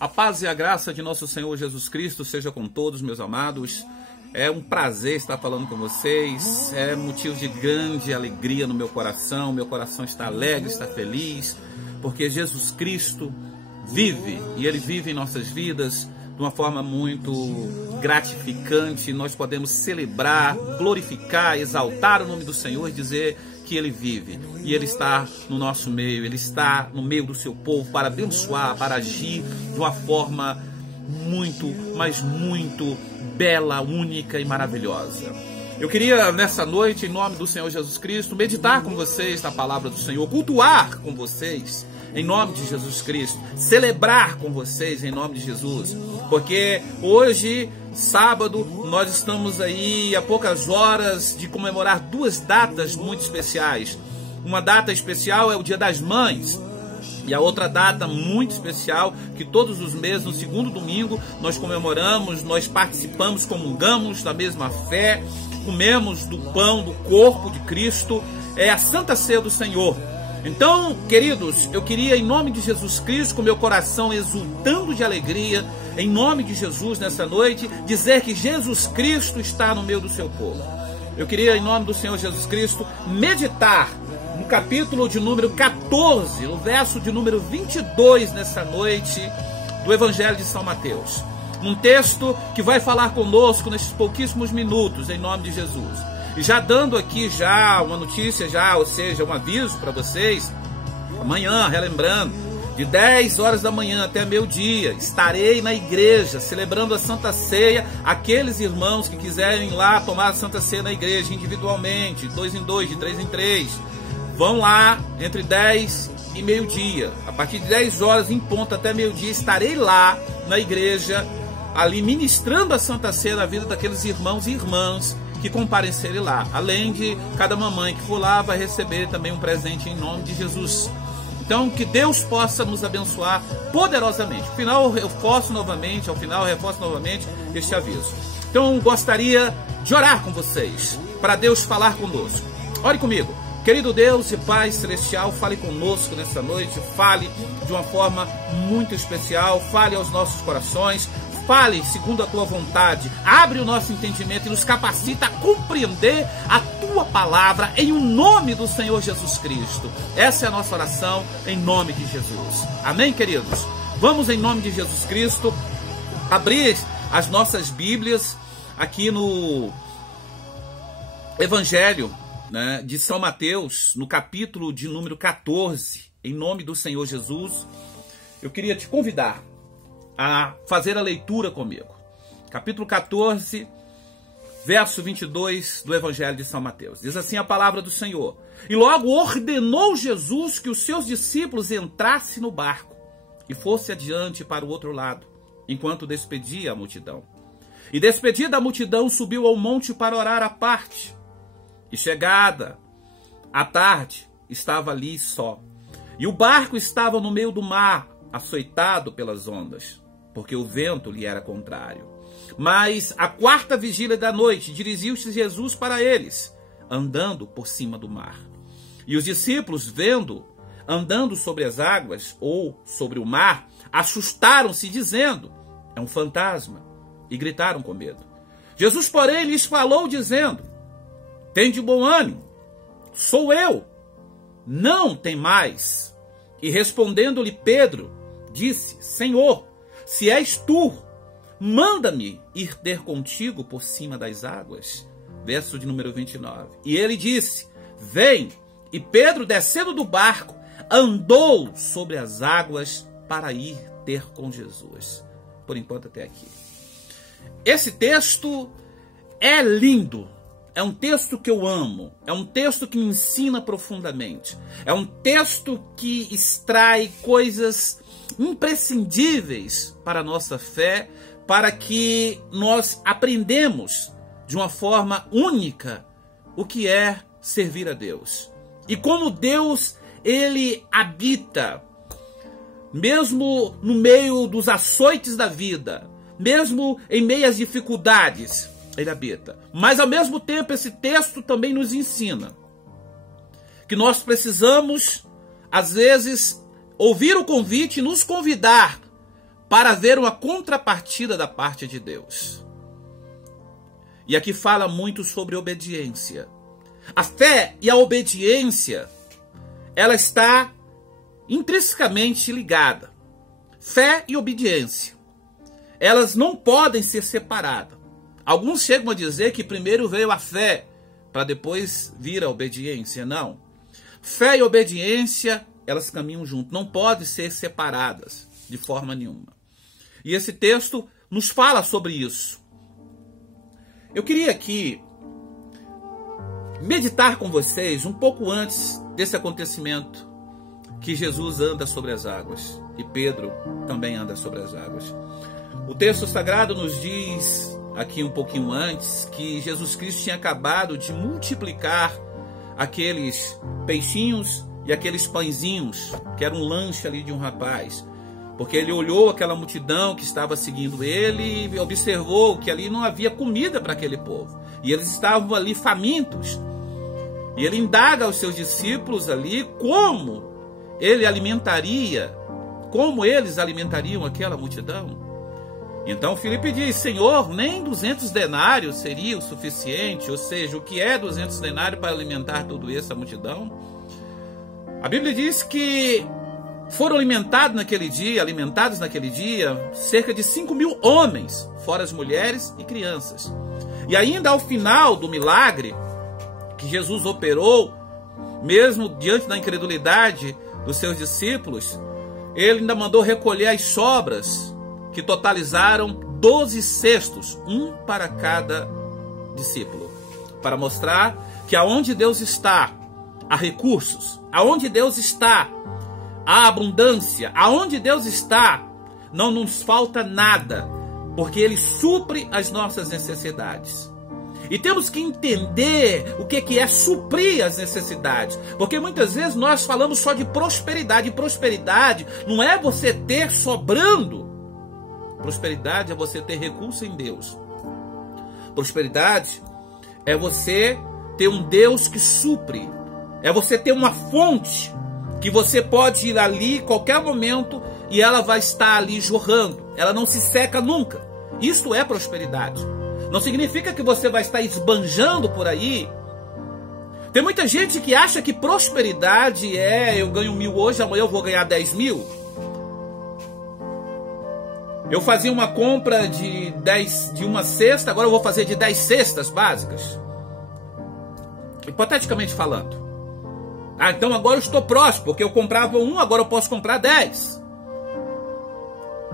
A paz e a graça de nosso Senhor Jesus Cristo seja com todos, meus amados. É um prazer estar falando com vocês, é motivo de grande alegria no meu coração está alegre, está feliz, porque Jesus Cristo vive, e Ele vive em nossas vidas de uma forma muito gratificante. Nós podemos celebrar, glorificar, exaltar o nome do Senhor e dizer que Ele vive, e Ele está no nosso meio, Ele está no meio do seu povo para abençoar, para agir de uma forma muito, mas muito bela, única e maravilhosa. Eu queria nessa noite, em nome do Senhor Jesus Cristo, meditar com vocês na palavra do Senhor, cultuar com vocês em nome de Jesus Cristo, celebrar com vocês em nome de Jesus, porque hoje, sábado, nós estamos aí a poucas horas de comemorar duas datas muito especiais. Uma data especial é o Dia das Mães, e a outra data muito especial, que todos os meses, no segundo domingo, nós comemoramos, nós participamos, comungamos da mesma fé, comemos do pão, do corpo de Cristo, é a Santa Ceia do Senhor. Então, queridos, eu queria, em nome de Jesus Cristo, com meu coração exultando de alegria, em nome de Jesus, nessa noite, dizer que Jesus Cristo está no meio do seu povo. Eu queria, em nome do Senhor Jesus Cristo, meditar no capítulo de número 14, no verso de número 22, nessa noite, do Evangelho de São Mateus. Um texto que vai falar conosco nesses pouquíssimos minutos, em nome de Jesus. E já dando aqui já uma notícia, ou seja, um aviso para vocês, amanhã, relembrando, de 10 horas da manhã até meio-dia, estarei na igreja celebrando a Santa Ceia. Aqueles irmãos que quiserem ir lá tomar a Santa Ceia na igreja individualmente, de 2 em 2, de 3 em 3, vão lá entre 10 e meio-dia. A partir de 10 horas em ponto até meio-dia, estarei lá na igreja, ali ministrando a Santa Ceia na vida daqueles irmãos e irmãs que comparecerem lá. Além de cada mamãe que for lá, vai receber também um presente em nome de Jesus. Então, que Deus possa nos abençoar poderosamente. Ao final, eu reforço novamente este aviso. Então, gostaria de orar com vocês, para Deus falar conosco. Ore comigo. Querido Deus e Pai Celestial, fale conosco nessa noite, fale de uma forma muito especial, fale aos nossos corações, fale segundo a Tua vontade, abre o nosso entendimento e nos capacita a compreender a Tua palavra em nome do Senhor Jesus Cristo. Essa é a nossa oração em nome de Jesus. Amém, queridos? Vamos, em nome de Jesus Cristo, abrir as nossas Bíblias aqui no Evangelho, né, de São Mateus, no capítulo de número 14, em nome do Senhor Jesus. Eu queria te convidar a fazer a leitura comigo. Capítulo 14, verso 22 do Evangelho de São Mateus. Diz assim a palavra do Senhor: E logo ordenou Jesus que os seus discípulos entrassem no barco e fosse adiante para o outro lado, enquanto despedia a multidão. E despedida a multidão, subiu ao monte para orar à parte. E chegada à tarde, estava ali só. E o barco estava no meio do mar, açoitado pelas ondas, porque o vento lhe era contrário. Mas à quarta vigília da noite, dirigiu-se Jesus para eles, andando por cima do mar. E os discípulos, vendo, andando sobre as águas, ou sobre o mar, assustaram-se, dizendo: é um fantasma, e gritaram com medo. Jesus, porém, lhes falou, dizendo: tende bom ânimo, sou eu, não temais. E respondendo-lhe Pedro, disse: Senhor, se és tu, manda-me ir ter contigo por cima das águas. Verso de número 29. E ele disse: vem. E Pedro, descendo do barco, andou sobre as águas para ir ter com Jesus. Por enquanto, até aqui. Esse texto é lindo. É um texto que eu amo, é um texto que me ensina profundamente, é um texto que extrai coisas imprescindíveis para a nossa fé, para que nós aprendamos de uma forma única o que é servir a Deus. E como Deus, Ele habita, mesmo no meio dos açoites da vida, mesmo em meio às dificuldades, Ele habita. Mas ao mesmo tempo esse texto também nos ensina que nós precisamos, às vezes, ouvir o convite e nos convidar para ver uma contrapartida da parte de Deus. E aqui fala muito sobre obediência. A fé e a obediência, ela está intrinsecamente ligada. Fé e obediência, elas não podem ser separadas. Alguns chegam a dizer que primeiro veio a fé, para depois vir a obediência. Não. Fé e obediência, elas caminham junto, não podem ser separadas de forma nenhuma. E esse texto nos fala sobre isso. Eu queria aqui meditar com vocês um pouco antes desse acontecimento, que Jesus anda sobre as águas e Pedro também anda sobre as águas. O texto sagrado nos diz aqui um pouquinho antes que Jesus Cristo tinha acabado de multiplicar aqueles peixinhos e aqueles pãezinhos, que era um lanche ali de um rapaz, porque ele olhou aquela multidão que estava seguindo ele e observou que ali não havia comida para aquele povo, e eles estavam ali famintos, e ele indaga aos seus discípulos ali como eles alimentariam aquela multidão. Então Filipe diz: Senhor, nem 200 denários seria o suficiente, ou seja, o que é 200 denários para alimentar toda essa multidão? A Bíblia diz que foram alimentados naquele dia, cerca de 5.000 homens, fora as mulheres e crianças. E ainda ao final do milagre que Jesus operou, mesmo diante da incredulidade dos seus discípulos, ele ainda mandou recolher as sobras, que totalizaram 12 cestos, um para cada discípulo, para mostrar que aonde Deus está, há recursos, aonde Deus está, há abundância, aonde Deus está, não nos falta nada, porque Ele supre as nossas necessidades. E temos que entender o que é suprir as necessidades. Porque muitas vezes nós falamos só de prosperidade. E prosperidade não é você ter sobrando. Prosperidade é você ter recurso em Deus. Prosperidade é você ter um Deus que supre. É você ter uma fonte que você pode ir ali em qualquer momento e ela vai estar ali jorrando. Ela não se seca nunca. Isso é prosperidade. Não significa que você vai estar esbanjando por aí. Tem muita gente que acha que prosperidade é: eu ganho 1.000 hoje, amanhã eu vou ganhar 10.000. Eu fazia uma compra de uma cesta, agora eu vou fazer de 10 cestas básicas. Hipoteticamente falando. Então agora eu estou próximo, porque eu comprava 1, agora eu posso comprar 10.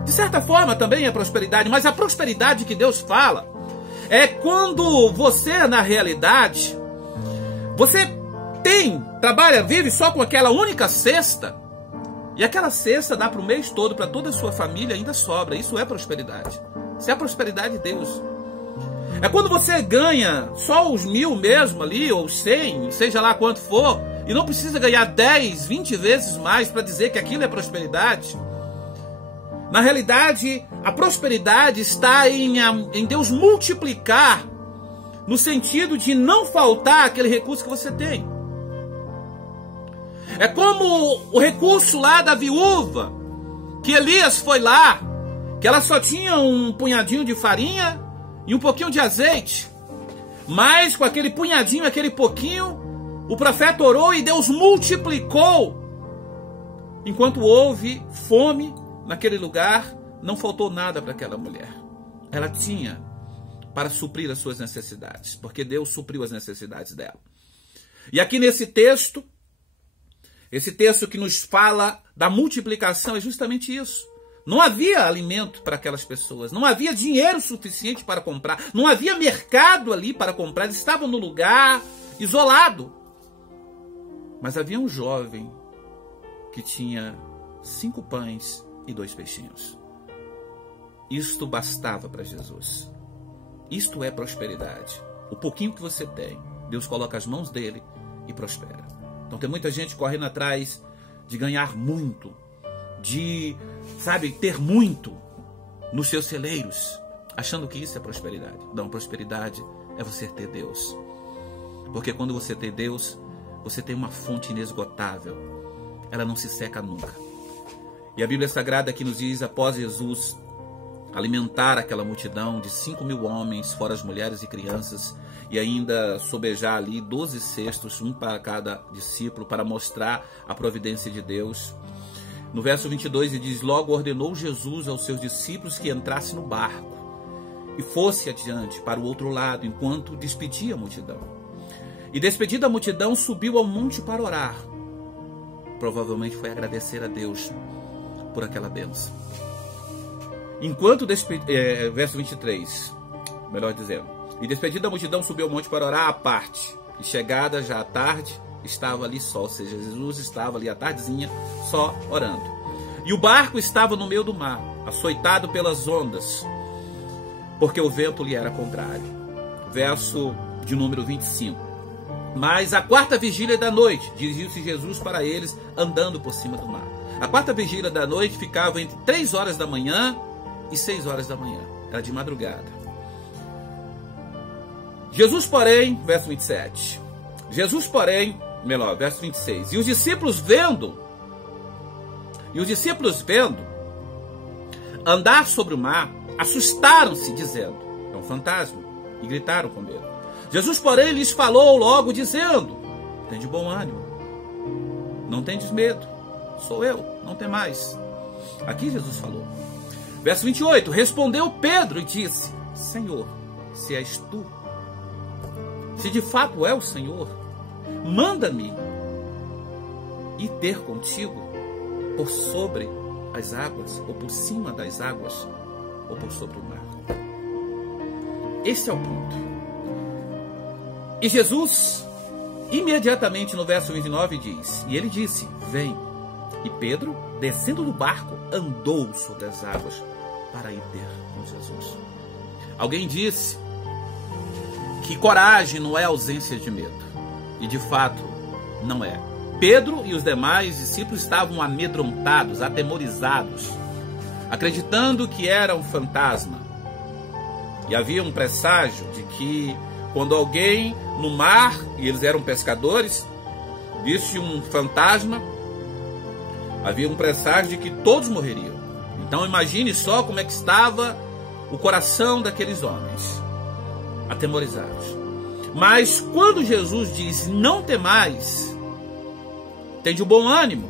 De certa forma também é prosperidade, mas a prosperidade que Deus fala é quando você, na realidade, você trabalha, vive só com aquela única cesta, e aquela cesta dá para o mês todo, para toda a sua família, ainda sobra. Isso é prosperidade. Isso é a prosperidade de Deus. É quando você ganha só os 1.000 mesmo ali, ou 100, seja lá quanto for, e não precisa ganhar 10, 20 vezes mais para dizer que aquilo é prosperidade. Na realidade, a prosperidade está em Deus multiplicar, no sentido de não faltar aquele recurso que você tem. É como o recurso lá da viúva, que Elias foi lá, que ela só tinha um punhadinho de farinha e um pouquinho de azeite. Mas com aquele punhadinho, aquele pouquinho, o profeta orou e Deus multiplicou. Enquanto houve fome naquele lugar, não faltou nada para aquela mulher. Ela tinha para suprir as suas necessidades, porque Deus supriu as necessidades dela. E aqui nesse texto, esse texto que nos fala da multiplicação, é justamente isso. Não havia alimento para aquelas pessoas, não havia dinheiro suficiente para comprar, não havia mercado ali para comprar, eles estavam no lugar isolado. Mas havia um jovem que tinha 5 pães e 2 peixinhos. Isto bastava para Jesus. Isto é prosperidade. O pouquinho que você tem, Deus coloca as mãos dele e prospera. Então tem muita gente correndo atrás de ganhar muito, de, ter muito nos seus celeiros, achando que isso é prosperidade. Não, prosperidade é você ter Deus. Porque quando você tem Deus, você tem uma fonte inesgotável. Ela não se seca nunca. E a Bíblia Sagrada aqui nos diz, após Jesus alimentar aquela multidão de 5.000 homens, fora as mulheres e crianças, e ainda sobejar ali 12 cestos, um para cada discípulo, para mostrar a providência de Deus. No verso 22 ele diz, logo ordenou Jesus aos seus discípulos que entrasse no barco e fosse adiante para o outro lado, enquanto despedia a multidão. E despedida a multidão, subiu ao monte para orar. Provavelmente foi agradecer a Deus por aquela bênção. Enquanto verso 23, melhor dizendo, e despedida a multidão, subiu ao monte para orar à parte. E chegada já à tarde, estava ali só, ou seja, Jesus estava ali à tardezinha, só orando. E o barco estava no meio do mar, açoitado pelas ondas, porque o vento lhe era contrário. Verso de número 25. Mas a quarta vigília da noite, dirigiu-se Jesus para eles, andando por cima do mar. A quarta vigília da noite ficava entre 3 horas da manhã e 6 horas da manhã. Era de madrugada. Jesus, porém, verso 27. Jesus, porém, verso 26. E os discípulos vendo andar sobre o mar, assustaram-se, dizendo, é um fantasma, e gritaram com medo. Jesus, porém, lhes falou logo, dizendo, tem de bom ânimo, não tendes medo, sou eu, não tem mais. Aqui Jesus falou. Verso 28, respondeu Pedro e disse, Senhor, se és tu, se de fato é o Senhor, manda-me ir ter contigo por sobre as águas, ou por cima das águas, ou por sobre o mar. Esse é o ponto. E Jesus, imediatamente no verso 29 diz, e ele disse, vem. E Pedro, descendo do barco, andou sobre as águas para ir ter com Jesus. Alguém disse que coragem não é ausência de medo. E de fato, não é. Pedro e os demais discípulos estavam amedrontados, atemorizados, acreditando que era um fantasma. E havia um presságio de que quando alguém no mar, e eles eram pescadores, visse um fantasma, havia um presságio de que todos morreriam. Então imagine só como é que estava o coração daqueles homens, atemorizados. Mas quando Jesus diz, não temais, tende o bom ânimo,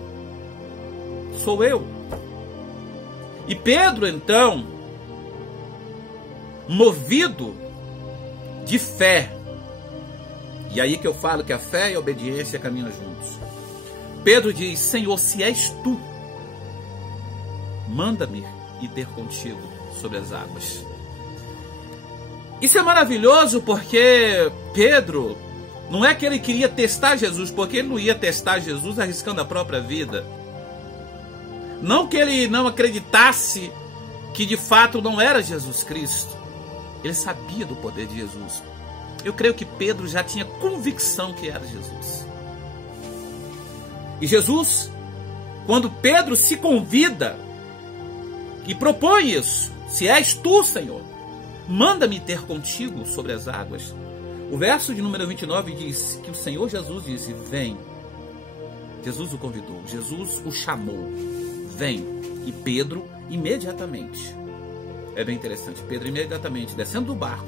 sou eu. E Pedro, então, movido de fé, e aí que eu falo que a fé e a obediência caminham juntos. Pedro diz, Senhor, se és tu, manda-me ir ter contigo sobre as águas. Isso é maravilhoso porque Pedro, não é que ele queria testar Jesus, porque ele não ia testar Jesus arriscando a própria vida. Não que ele não acreditasse que de fato não era Jesus Cristo. Ele sabia do poder de Jesus. Eu creio que Pedro já tinha convicção que era Jesus. E Jesus, quando Pedro se convida e propõe isso, se és tu, Senhor, manda-me ter contigo sobre as águas. O verso de número 29 diz que o Senhor Jesus disse, vem. Jesus o convidou, Jesus o chamou, vem. E Pedro, imediatamente, é bem interessante, Pedro imediatamente, descendo do barco,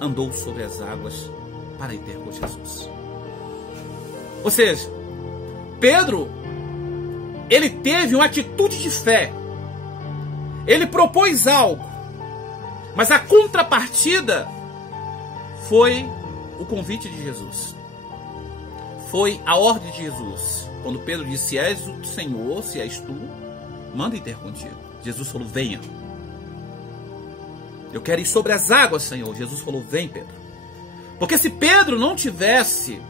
andou sobre as águas para ir ter com Jesus. Ou seja, Pedro, ele teve uma atitude de fé. Ele propôs algo, mas a contrapartida foi o convite de Jesus. Foi a ordem de Jesus. Quando Pedro disse, se és o Senhor, se és tu, manda ir ter contigo. Jesus falou, venha. Eu quero ir sobre as águas, Senhor. Jesus falou, vem, Pedro. Porque se Pedro não tivesse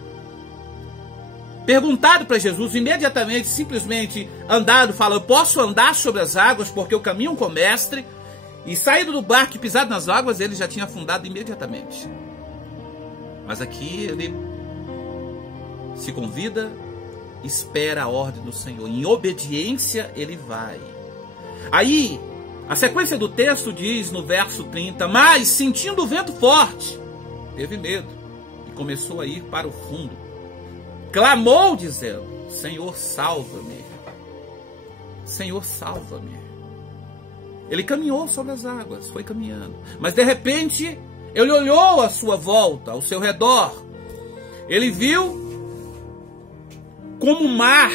perguntado para Jesus, imediatamente, simplesmente andado, falando, eu posso andar sobre as águas porque eu caminho com o mestre, e saído do barco e pisado nas águas, ele já tinha afundado imediatamente. Mas aqui ele se convida, espera a ordem do Senhor. Em obediência ele vai. Aí, a sequência do texto diz no verso 30, mas sentindo o vento forte, teve medo e começou a ir para o fundo. Clamou dizendo, Senhor, salva-me. Senhor, salva-me. Ele caminhou sobre as águas, foi caminhando. Mas de repente, ele olhou à sua volta, ao seu redor. Ele viu como o mar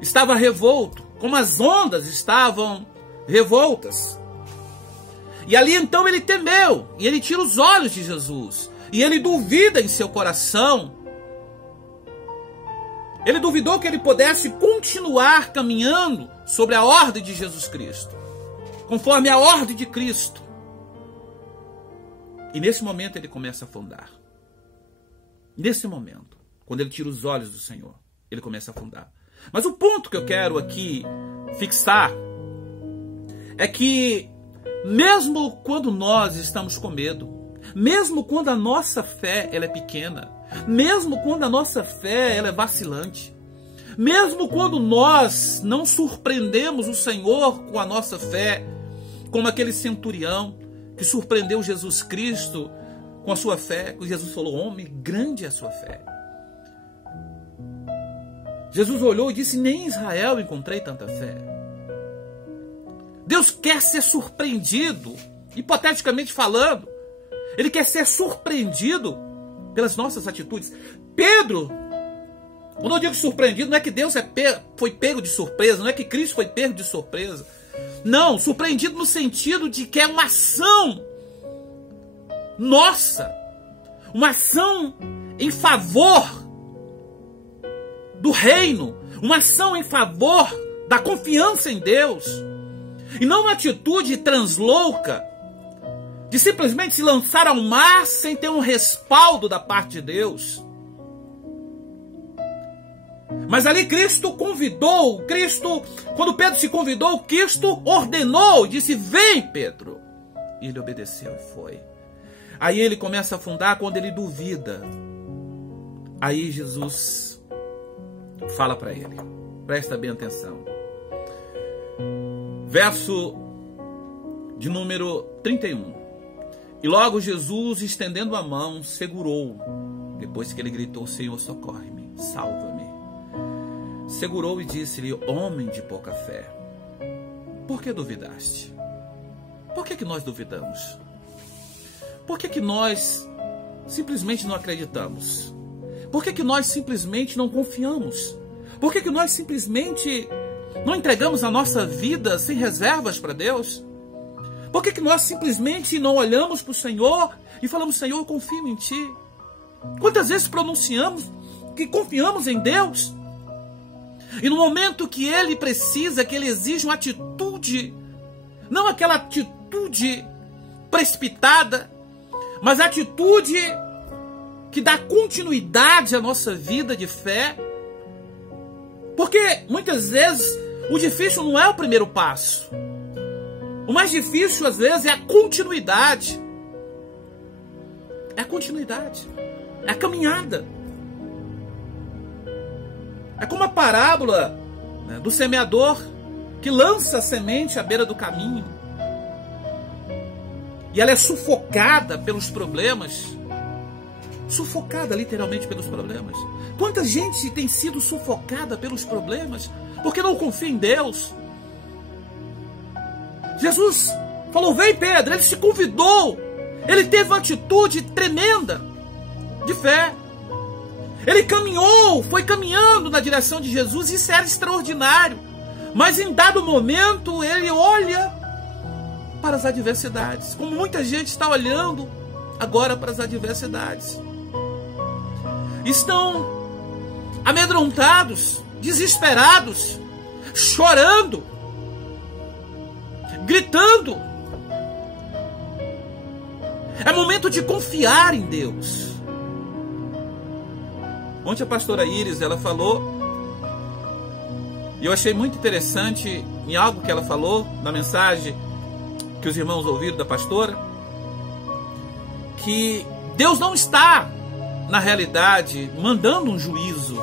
estava revolto, como as ondas estavam revoltas. E ali então ele temeu, e ele tira os olhos de Jesus. E ele duvida em seu coração. Ele duvidou que ele pudesse continuar caminhando sobre a ordem de Jesus Cristo, conforme a ordem de Cristo. E nesse momento ele começa a afundar. Nesse momento, quando ele tira os olhos do Senhor, ele começa a afundar. Mas o ponto que eu quero aqui fixar é que mesmo quando nós estamos com medo, mesmo quando a nossa fé ela é pequena, mesmo quando a nossa fé ela é vacilante, mesmo quando nós não surpreendemos o Senhor com a nossa fé, como aquele centurião que surpreendeu Jesus Cristo com a sua fé, que Jesus falou: homem, grande é a sua fé. Jesus olhou e disse: nem em Israel encontrei tanta fé. Deus quer ser surpreendido, hipoteticamente falando. Ele quer ser surpreendido pelas nossas atitudes. Pedro, quando eu digo surpreendido, não é que Deus foi pego de surpresa, não é que Cristo foi pego de surpresa. Não, surpreendido no sentido de que é uma ação nossa, uma ação em favor do reino, uma ação em favor da confiança em Deus, e não uma atitude translouca de simplesmente se lançar ao mar sem ter um respaldo da parte de Deus. Mas ali Cristo convidou, quando Pedro se convidou, Cristo ordenou, disse: vem, Pedro. E ele obedeceu e foi. Aí ele começa a afundar quando ele duvida. Aí Jesus fala para ele, presta bem atenção. Verso de número 31. E logo Jesus, estendendo a mão, segurou, depois que ele gritou: Senhor, socorre-me, salva-me. Segurou e disse-lhe: homem de pouca fé, por que duvidaste? Por que nós duvidamos? Por que nós simplesmente não acreditamos? Por que nós simplesmente não confiamos? Por que nós simplesmente não entregamos a nossa vida sem reservas para Deus? Por que nós simplesmente não olhamos para o Senhor e falamos: Senhor, eu confio em Ti? Quantas vezes pronunciamos que confiamos em Deus? E no momento que Ele precisa, que Ele exige uma atitude, não aquela atitude precipitada, mas a atitude que dá continuidade à nossa vida de fé. Porque muitas vezes o difícil não é o primeiro passo. O mais difícil às vezes é a continuidade. É a continuidade. É a caminhada. É como a parábola, né, do semeador que lança a semente à beira do caminho. E ela é sufocada pelos problemas. Sufocada literalmente pelos problemas. Quanta gente tem sido sufocada pelos problemas porque não confia em Deus. Jesus falou: vem, Pedro. Ele se convidou. Ele teve uma atitude tremenda de fé. Ele caminhou, foi caminhando na direção de Jesus. Isso era extraordinário. Mas em dado momento ele olha para as adversidades, como muita gente está olhando agora para as adversidades. Estão amedrontados, desesperados, chorando, gritando. É momento de confiar em Deus. Ontem a pastora Iris, ela falou, e eu achei muito interessante em algo que ela falou, na mensagem que os irmãos ouviram da pastora, que Deus não está, na realidade, mandando um juízo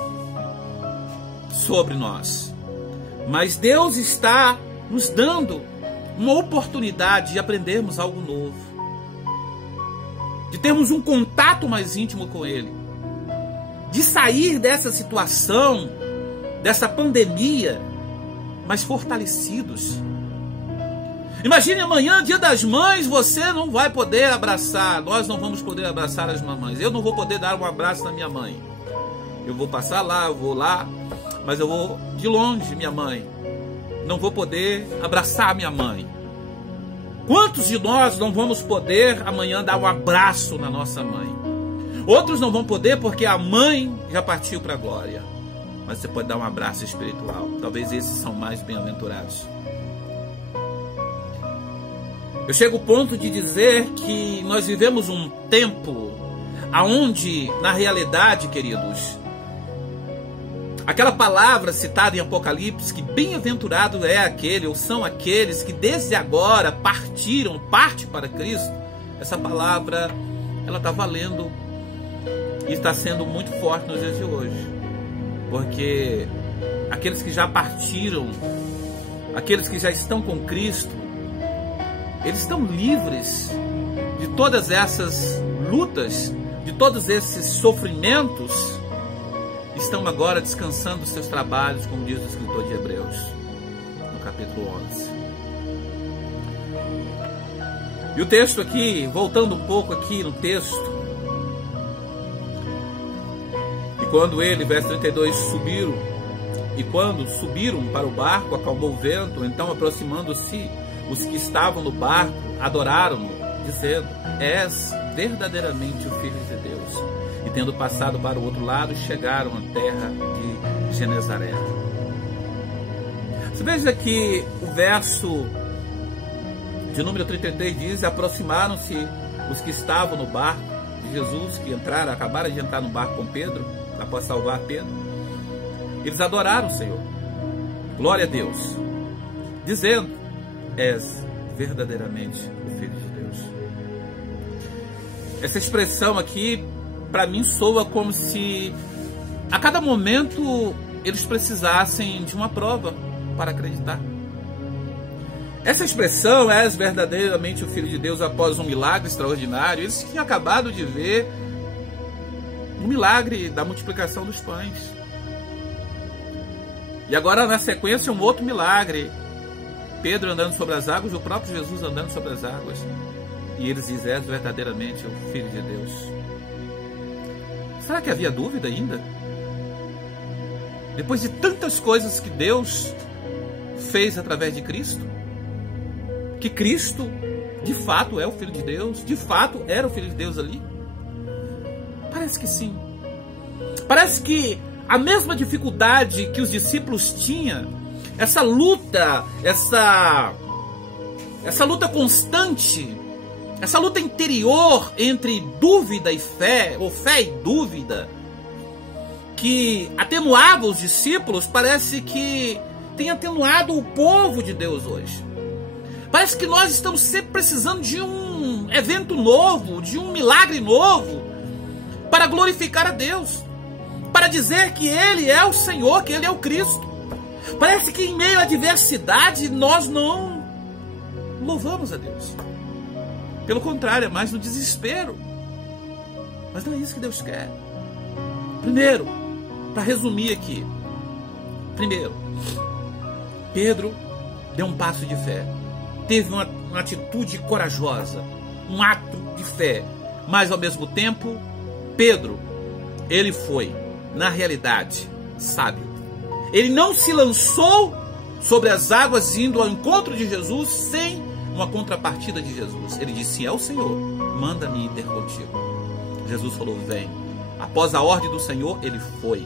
sobre nós, mas Deus está nos dando uma oportunidade de aprendermos algo novo, de termos um contato mais íntimo com Ele, de sair dessa situação, dessa pandemia, mas fortalecidos. Imagine amanhã, dia das mães, você não vai poder abraçar, nós não vamos poder abraçar as mamães. Eu não vou poder dar um abraço na minha mãe. Eu vou passar lá, eu vou lá, mas eu vou de longe, minha mãe. Não vou poder abraçar minha mãe. Quantos de nós não vamos poder amanhã dar um abraço na nossa mãe? Outros não vão poder porque a mãe já partiu para a glória. Mas você pode dar um abraço espiritual. Talvez esses são mais bem-aventurados. Eu chego ao ponto de dizer que nós vivemos um tempo aonde, na realidade, queridos, aquela palavra citada em Apocalipse, que bem-aventurado é aquele, ou são aqueles que desde agora parte para Cristo, essa palavra, ela está valendo e está sendo muito forte nos dias de hoje. Porque aqueles que já partiram, aqueles que já estão com Cristo, eles estão livres de todas essas lutas, de todos esses sofrimentos, estão agora descansando dos seus trabalhos, como diz o escritor de Hebreus, no capítulo 11. E o texto aqui, voltando um pouco aqui no texto, e quando ele, verso 32, quando subiram para o barco, acalmou o vento, então aproximando-se, os que estavam no barco adoraram-no, dizendo: És verdadeiramente o Filho de Deus. E tendo passado para o outro lado, chegaram à terra de Genezaré. Você veja que o verso de número 33 diz: aproximaram-se os que estavam no barco de Jesus, que acabaram de entrar no barco com Pedro, após salvar Pedro. Eles adoraram o Senhor, glória a Deus, dizendo: És verdadeiramente o Filho de Deus. Essa expressão aqui, para mim, soa como se a cada momento eles precisassem de uma prova para acreditar. Essa expressão, és verdadeiramente o Filho de Deus, após um milagre extraordinário, eles tinham acabado de ver o milagre da multiplicação dos pães. E agora, na sequência, um outro milagre. Pedro andando sobre as águas, o próprio Jesus andando sobre as águas. E eles dizem: és verdadeiramente o Filho de Deus. Será que havia dúvida ainda? Depois de tantas coisas que Deus fez através de Cristo, que Cristo de fato é o Filho de Deus, de fato era o Filho de Deus ali? Parece que sim. Parece que a mesma dificuldade que os discípulos tinham, essa luta, essa luta constante, essa luta interior entre dúvida e fé, ou fé e dúvida, que atenuava os discípulos, parece que tem atenuado o povo de Deus hoje. Parece que nós estamos sempre precisando de um evento novo, de um milagre novo, para glorificar a Deus, para dizer que Ele é o Senhor, que Ele é o Cristo. Parece que em meio à adversidade nós não louvamos a Deus. Pelo contrário, é mais no desespero. Mas não é isso que Deus quer. Primeiro, para resumir aqui. Primeiro, Pedro deu um passo de fé. Teve uma atitude corajosa. Um ato de fé. Mas ao mesmo tempo, Pedro, ele foi, na realidade, sábio. Ele não se lançou sobre as águas indo ao encontro de Jesus sem uma contrapartida de Jesus. Ele disse: é o Senhor, manda-me ir ter contigo. Jesus falou: vem. Após a ordem do Senhor, ele foi.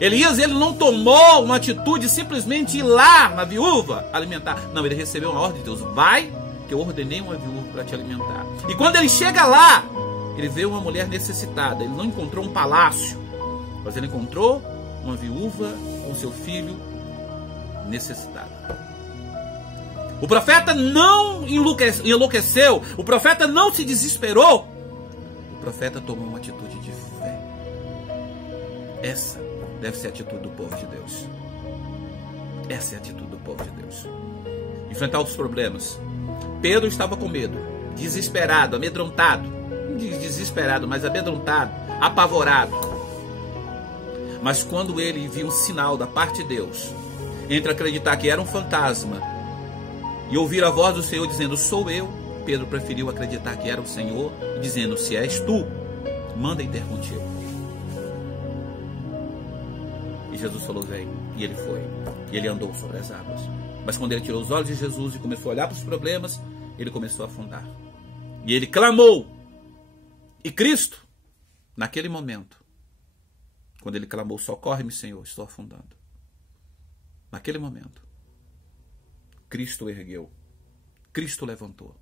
Elias, ele não tomou uma atitude simplesmente ir lá na viúva alimentar. Não, ele recebeu uma ordem de Deus: vai, que eu ordenei uma viúva para te alimentar. E quando ele chega lá, ele vê uma mulher necessitada. Ele não encontrou um palácio, mas ele encontrou uma viúva com seu filho necessitado. O profeta não enlouqueceu, o profeta não se desesperou, o profeta tomou uma atitude de fé. Essa deve ser a atitude do povo de Deus. Essa é a atitude do povo de Deus. Enfrentar os problemas. Pedro estava com medo, desesperado, amedrontado. Não diz desesperado, mas amedrontado, apavorado. Mas quando ele viu um sinal da parte de Deus, Entre acreditar que era um fantasma e ouvir a voz do Senhor dizendo, sou eu, Pedro preferiu acreditar que era o Senhor, dizendo, se és tu, manda ter contigo. E Jesus falou, vem. E ele foi. E ele andou sobre as águas. Mas quando ele tirou os olhos de Jesus e começou a olhar para os problemas, ele começou a afundar. E ele clamou. E Cristo, naquele momento, quando ele clamou, socorre-me, Senhor, estou afundando. Naquele momento, Cristo ergueu. Cristo levantou.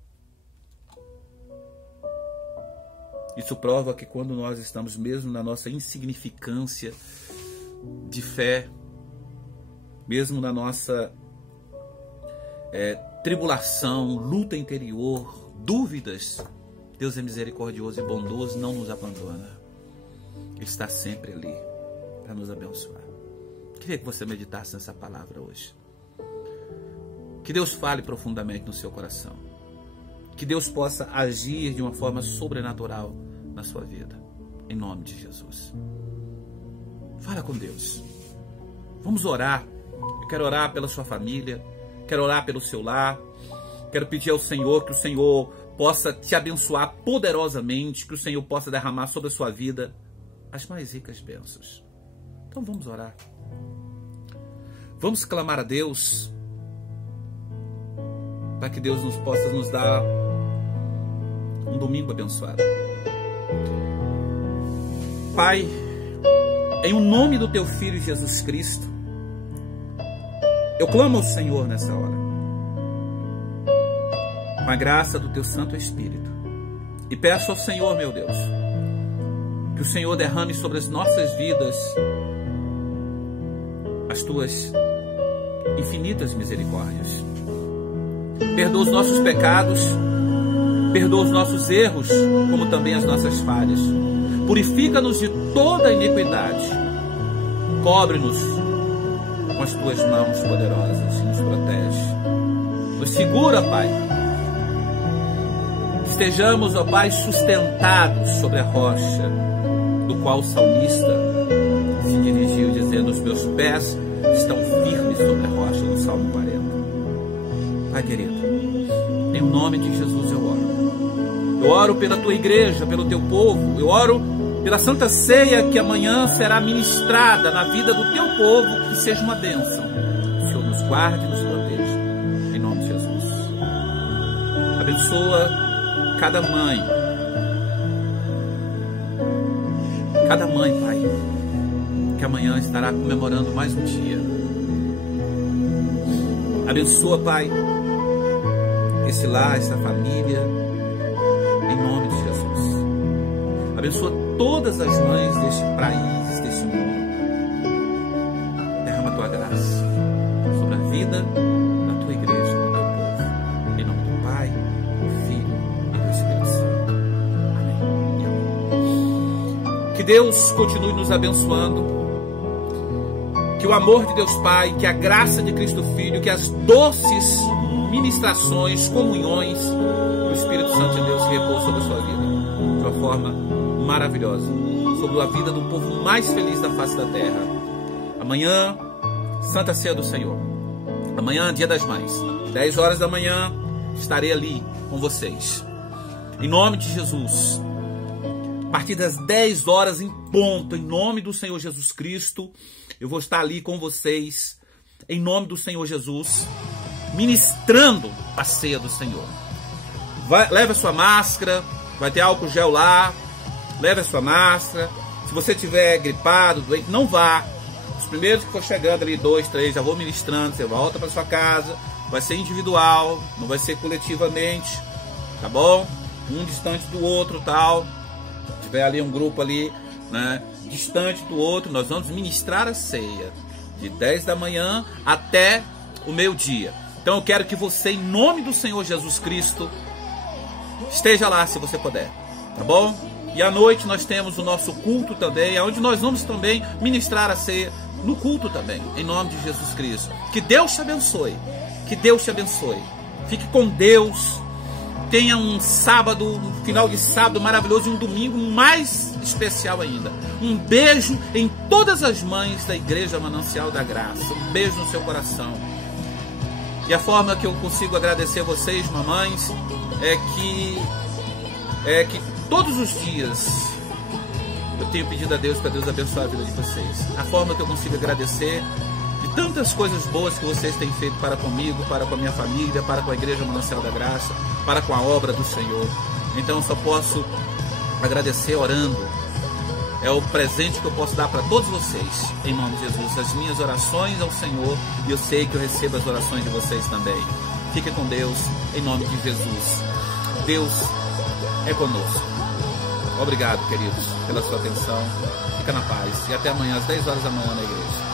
Isso prova que quando nós estamos mesmo na nossa insignificância de fé, mesmo na nossa tribulação, luta interior, dúvidas, Deus é misericordioso e bondoso, não nos abandona. Ele está sempre ali para nos abençoar. Queria que você meditasse nessa palavra hoje. Que Deus fale profundamente no seu coração. Que Deus possa agir de uma forma sobrenatural na sua vida. Em nome de Jesus. Fala com Deus. Vamos orar. Eu quero orar pela sua família. Quero orar pelo seu lar. Quero pedir ao Senhor que o Senhor possa te abençoar poderosamente. Que o Senhor possa derramar sobre a sua vida as mais ricas bênçãos. Então vamos orar. Vamos clamar a Deus para que Deus possa nos dar um domingo abençoado. Pai, em o nome do teu Filho Jesus Cristo, eu clamo ao Senhor nessa hora, com a graça do teu Santo Espírito, e peço ao Senhor, meu Deus, que o Senhor derrame sobre as nossas vidas as tuas infinitas misericórdias. Perdoa os nossos pecados, perdoa os nossos erros, como também as nossas falhas. Purifica-nos de toda a iniquidade. Cobre-nos com as tuas mãos poderosas e nos protege. Nos segura, Pai. Estejamos, ó Pai, sustentados sobre a rocha, do qual o salmista se dirigiu, dizendo, os meus pés estão firmes sobre a rocha, no Salmo 40. Pai querido, em nome de Jesus eu oro. Eu oro pela tua igreja, pelo teu povo. Eu oro pela Santa Ceia que amanhã será ministrada na vida do teu povo, que seja uma bênção. O Senhor nos guarde e nos proteja. Em nome de Jesus. Abençoa cada mãe. Cada mãe, Pai, que amanhã estará comemorando mais um dia. Abençoa, Pai, esse lar, essa família, em nome de Jesus. Abençoa todas as mães deste país, deste mundo. Derrama a tua graça sobre a vida da tua igreja, do teu povo. Em nome do Pai, do Filho e do Espírito Santo. Amém e amém. Que Deus continue nos abençoando. Que o amor de Deus Pai, que a graça de Cristo Filho, que as doces ministrações, comunhões do Espírito Santo de Deus repousem sobre a sua vida de uma forma maravilhosa, sobre a vida do povo mais feliz da face da terra. Amanhã, Santa Ceia do Senhor. Amanhã, Dia das Mães, 10 horas da manhã, estarei ali com vocês. Em nome de Jesus. A partir das 10 horas em ponto, em nome do Senhor Jesus Cristo, eu vou estar ali com vocês, em nome do Senhor Jesus, ministrando a ceia do Senhor. Leve a sua máscara, vai ter álcool gel lá, leve a sua máscara. Se você estiver gripado, doente, não vá. Os primeiros que for chegando ali, 2, 3, já vou ministrando, você volta para sua casa, vai ser individual, não vai ser coletivamente, tá bom? Um distante do outro, tal. Se tiver ali um grupo ali, né, distante do outro, nós vamos ministrar a ceia de 10 da manhã até o meio-dia. Então eu quero que você, em nome do Senhor Jesus Cristo, esteja lá se você puder, tá bom? E à noite nós temos o nosso culto também, onde nós vamos também ministrar a ceia no culto também, em nome de Jesus Cristo. Que Deus te abençoe, que Deus te abençoe. Fique com Deus, tenha um sábado, um final de sábado maravilhoso e um domingo mais especial ainda. Um beijo em todas as mães da Igreja Manancial da Graça. Um beijo no seu coração. E a forma que eu consigo agradecer a vocês, mamães, é que todos os dias eu tenho pedido a Deus para Deus abençoar a vida de vocês. A forma que eu consigo agradecer de tantas coisas boas que vocês têm feito para comigo, para com a minha família, para com a Igreja Manancial da Graça, para com a obra do Senhor. Então eu só posso agradecer orando. É o presente que eu posso dar para todos vocês, em nome de Jesus. As minhas orações ao Senhor, e eu sei que eu recebo as orações de vocês também. Fique com Deus, em nome de Jesus. Deus é conosco. Obrigado, queridos, pela sua atenção. Fica na paz. E até amanhã, às 10 horas da manhã, na igreja.